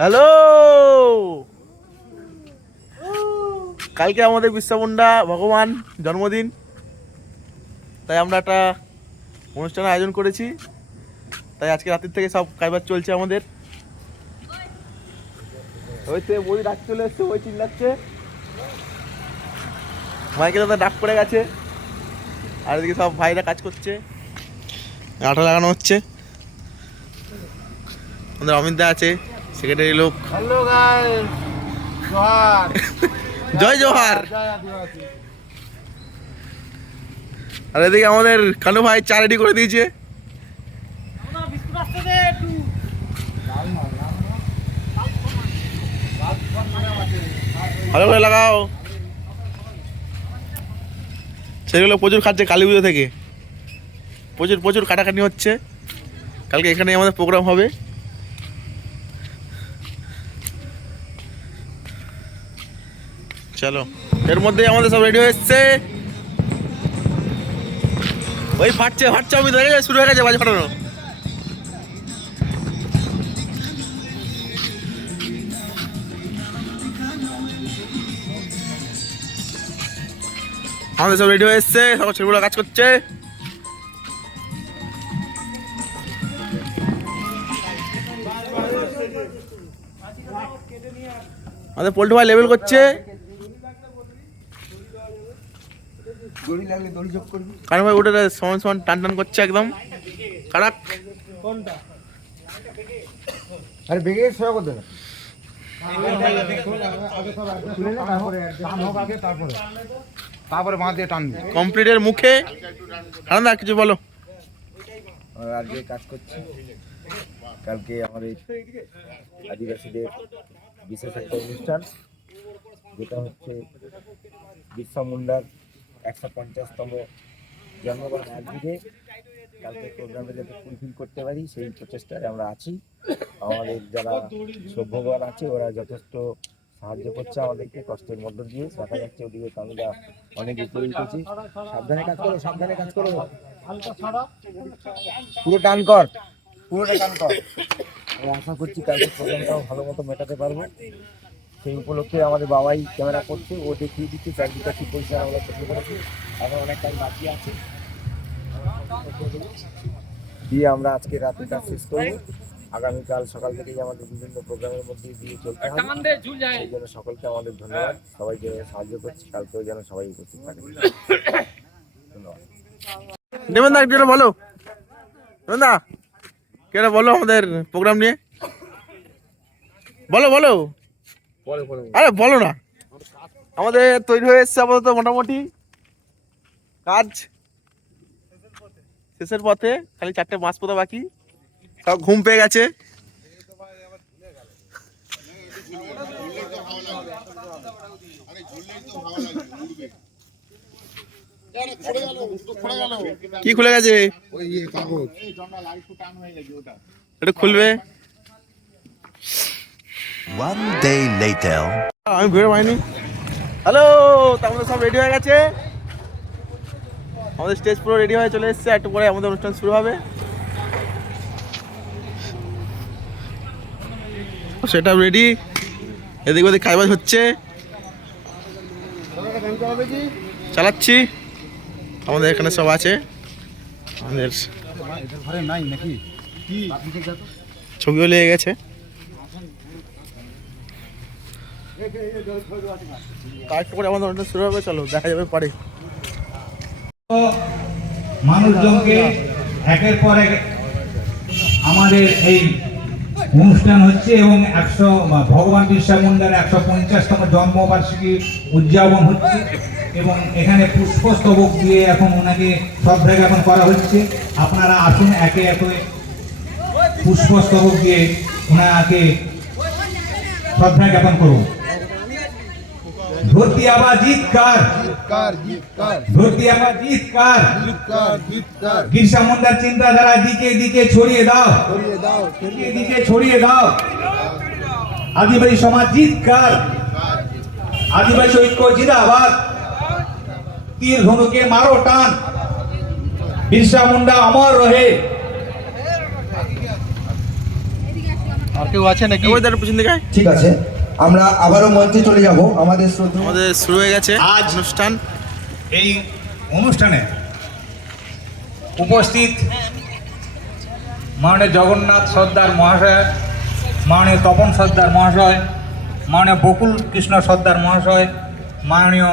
Hello, কালকে আমাদের বিরসা মুন্ডা ভগবান জন্মদিন, তাই আমরা একটা অনুষ্ঠানের আয়োজন করেছি। তাই আজকে রাতের থেকে সব কাজবাজ চলছে আমাদের। ওই তো বই ডাক চলে এসছে, ওই চিল্লাচ্ছে, মাইকে দাদা ডাক পড়ে গেছে, আর এদিকে সব ভাইরা কাজ করছে, আঠা লাগানো হচ্ছে। আমাদের অমিত দা আছে, সেক্রেটারি লোক। হ্যালো গাইস, জোহার। জয় জোহার। আর এদিকে আমাদের কানু ভাই চা রেডি করে দিয়েছে। ভালো করে লাগাও, সেগুলো প্রচুর খাচ্ছে কালী পুজো থেকে, প্রচুর প্রচুর কাটাকাটি হচ্ছে। কালকে এখানে আমাদের প্রোগ্রাম হবে। চলো, এর মধ্যে আমাদের সব রেডি হয়ে এসছে। ওই ফাটছে ফাটছে, আমি দেখে শুরু হয়ে গেছে বাজি ফাটানো। আমাদের সব রেডি হয়ে এসছে, সব ছেলেগুলো কাজ করছে। আমাদের পোল্ট্রি ভাই লেভেল করছে। কারণ ভাই ওটা সমান সমান টান টান করছে একদম কারাক। আরে বেগে সোয়া করতে না, তারপরে মা দিয়ে টানবি কমপ্লিটের মুখে। আনন্দা কিছু বলো। আজকে কাজ করছি, কালকে আমাদের আদিবাসীদের বিশেষ একটা অনুষ্ঠান, যেটা হচ্ছে বিরসা মুন্ডার 150তম জন্মবার্ষিকী আজকে। কালকে প্রোগ্রামে যাতে ফুলফিল করতে পারি সেই প্রচেষ্টায় আমরা আছি। আমাদের যারা সভ্যগণ আছে ওরা যথেষ্ট সাহায্য করছে আমাদেরকে কষ্টের মধ্য দিয়ে। দেখা যাচ্ছে ওদিকে কানুদা অনেক উপরে উঠেছি। সাবধানে কাজ করো, সাবধানে কাজ করো, পুরো টান কর, পুরোটা টান কর। আশা করছি কালকে প্রোগ্রামটাও ভালো মতো মেটাতে পারবো। সেই উপলক্ষে আমাদের বাবাই ক্যামেরা করছে, ও দেখিয়ে দিচ্ছে চারদিকটা কি পরিষ্কার আমরা করতে পারছি। এখন অনেক কাজ বাকি আছে, দিয়ে আমরা আজকে রাতে কাজ শেষ করবো। আগামীকাল সকাল থেকেই আমাদের বিভিন্ন প্রোগ্রামের মধ্যে দিয়ে চলতে হবে। সেই জন্য সকলকে আমাদের ধন্যবাদ, সবাই যে সাহায্য করছে, কালকেও যেন সবাই উপস্থিত থাকে। ধন্যবাদ। দেবেন দা যেটা বলো, দেবেন দা কেটা বলো আমাদের প্রোগ্রাম নিয়ে, বলো বলো। আরে বলো না, আমাদের তৈরি হয়ে এসছে আপাতত মোটামুটি কাজ শেষের পথে, খালি 4টে মাস পোতা বাকি, সব ঘুম পেয়ে গেছে। কি খুলে গেছে? এটা খুলবে। One day later. আমি বেরো পাইনি। হ্যালো, তারপরে সব রেডি হয়ে গেছে, আমাদের স্টেজ পুরো রেডি হয়ে চলে এসছে। একটু পরে আমাদের অনুষ্ঠান শুরু হবে। সেটা রেডি, এদিক ওদিক কাজবাজ হচ্ছে, চালাচ্ছি। আমাদের এখানে সব আছে, আমাদের ছবিও লেগে গেছে। একটু করে আমাদের অনুষ্ঠান শুরু হবে, চলো দেখা যাবে পরে। মানুষজনকে একের পর এক আমাদের এই অনুষ্ঠান হচ্ছে এবং ভগবান বিরসা মুন্ডার 150তম জন্মবার্ষিকী উদযাপন হচ্ছে এবং এখানে পুষ্পস্তবক দিয়ে এখন ওনাকে শ্রদ্ধা জ্ঞাপন করা হচ্ছে। আপনারা আসুন, একে একে পুষ্পস্তবক দিয়ে ওনাকে শ্রদ্ধা জ্ঞাপন করুন। ধরতি আবার জিতকার, ধরতি আবার জিতকার, বিরসা মুন্ডার চিন্তাধারা দিকে দিকে ছড়িয়ে দাও, দিকে দিকে ছড়িয়ে দাও। আদিবাসী সমাজ জিতকার, আদিবাসী ঐক্য জিন্দাবাদ। তীর ধনুকে মারো টান, বিরসা মুন্ডা অমর রহে। আর কেউ আছে নাকি ওদের পিছন দিকে? ঠিক আছে, আমরা আবারও মঞ্চে চলে যাব। আমাদের শ্রদ্ধা আমাদের শুরু হয়ে গেছে আজ অনুষ্ঠান। এই অনুষ্ঠানে উপস্থিত মাননীয় জগন্নাথ সর্দার মহাশয়, মাননীয় তপন সর্দার মহাশয়, মাননীয় বকুল কৃষ্ণ সর্দার মহাশয়, মাননীয়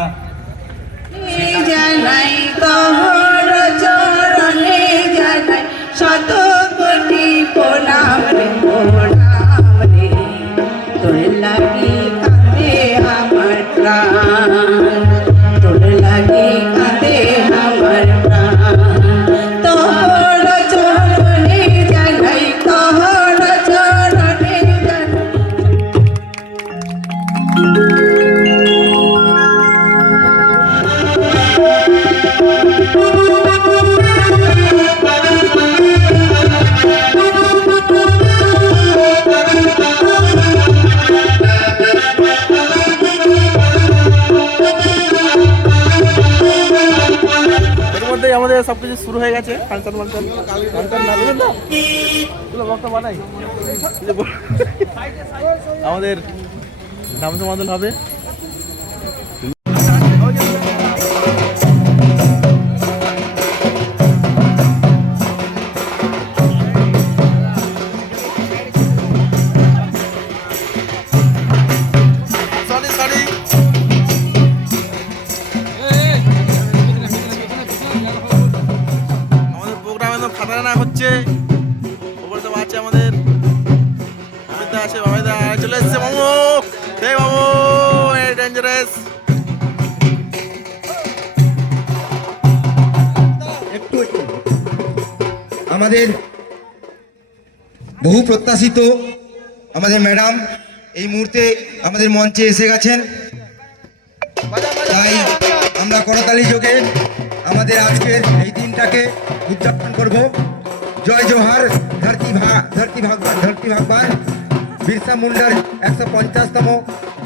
জানাই তোহর চরণে জানাই শত কোটি প্রণাম রে প্রণাম রে, তোর লাগি কাঁদে আমার প্রাণ, তোর লাগি কাঁদে আমার প্রাণ, তোহর চরণে জানাই তোহর চরণে জানাই। এর মধ্যেই আমাদের সবকিছু শুরু হয়ে গেছে। ফাংশন ফাংশন না বুঝলেন তো? এগুলো বক্তা বানাই আমাদের নাম সমাদল হবে। সরি সরি আমাদের প্রোগ্রাম একদম খাতারানা হচ্ছে। উপরে তো আছে আমাদের অমিতা আছে, বাবাইদা চলে এসছে। মামু হে মামু, ডেঞ্জারাস। আমাদের বহু প্রত্যাশিত আমাদের ম্যাডাম এই মুহূর্তে আমাদের মঞ্চে এসে গেছেন। তাই আমরা করতালি যোগে আমাদের আজকের এই দিনটাকে উদযাপন করব। জয় জোহার ধরতি ভাগবান বিরসা মুন্ডার 150তম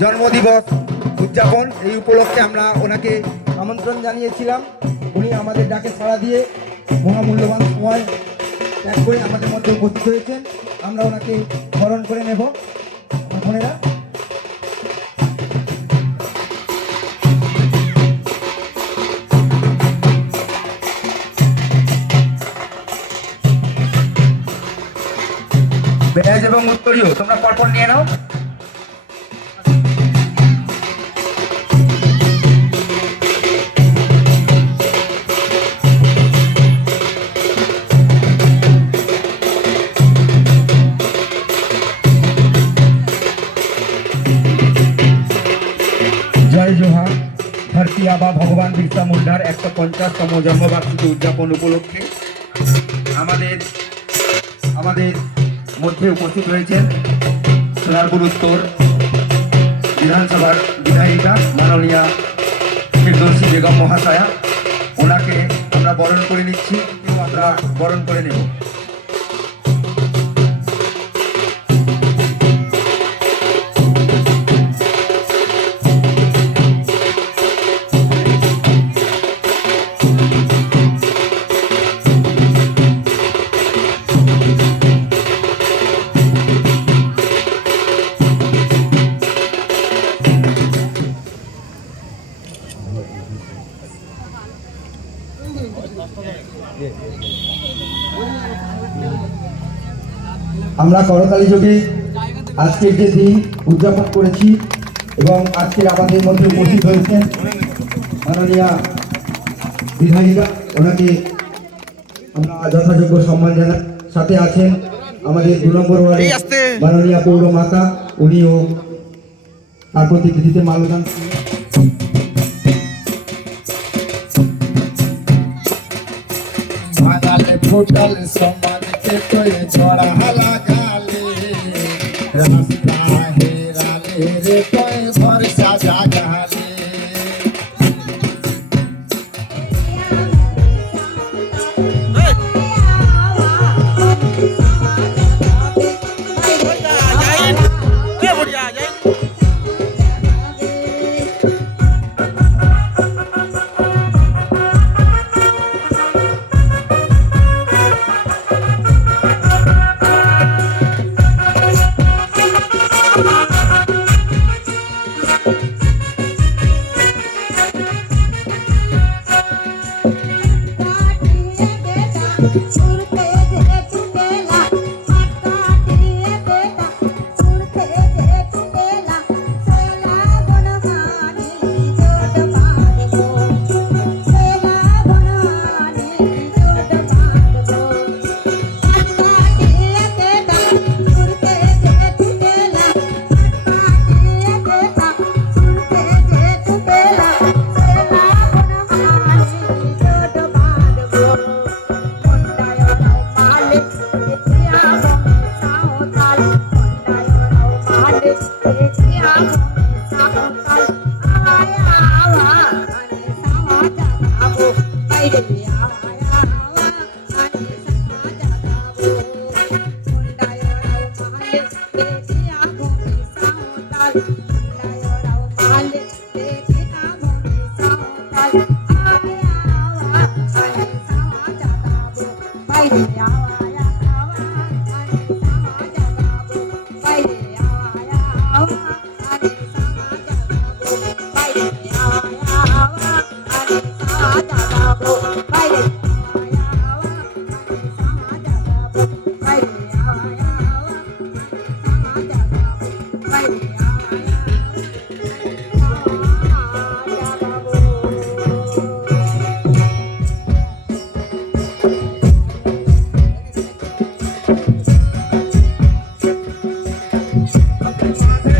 জন্মদিবস উদযাপন। এই উপলক্ষে আমরা ওনাকে আমন্ত্রণ জানিয়েছিলাম। উনি আমাদের ডাকে সাড়া দিয়ে মহামূল্যবান সময় ত্যাগ করে আমাদের মধ্যে উপস্থিত হয়েছেন। আমরা ওনাকে স্মরণ করে নেব। বোনেরা, ব্যাজ এবং উত্তরীয় তোমরা পরপর নিয়ে নাও। জয় জোহার ধরতি আবা ভগবান বিরসা মুন্ডার 150তম জন্মবার্ষিকী উদযাপন উপলক্ষে আমাদের মধ্যে উপস্থিত রয়েছেন সোনারপুর উত্তর বিধানসভার বিধায়িকা মাননীয়া ফিরদৌসী বেগম মহাশয়া। ওনাকে আমরা বরণ করে নিচ্ছি, আমরা বরণ করে নেব। আমরা করতালি যোগে আজকের যে দিন উদযাপন করেছি এবং আজকের আমাদের মধ্যে উপস্থিত হয়েছেন মাননীয়া বিধায়িকা, ওনাকে আমরা যথাযোগ্য সম্মান জানাই। সাথে আছেন আমাদের 2 নম্বর ওয়ার্ডের মাননীয়া পৌরমাতা, উনিও তার প্রতিকৃতিতে মাল্যদান। फुटल समाज के कोई छोड़ा हला गाले रास्ता हेराले रे कोई भरसा जागाले Thank you.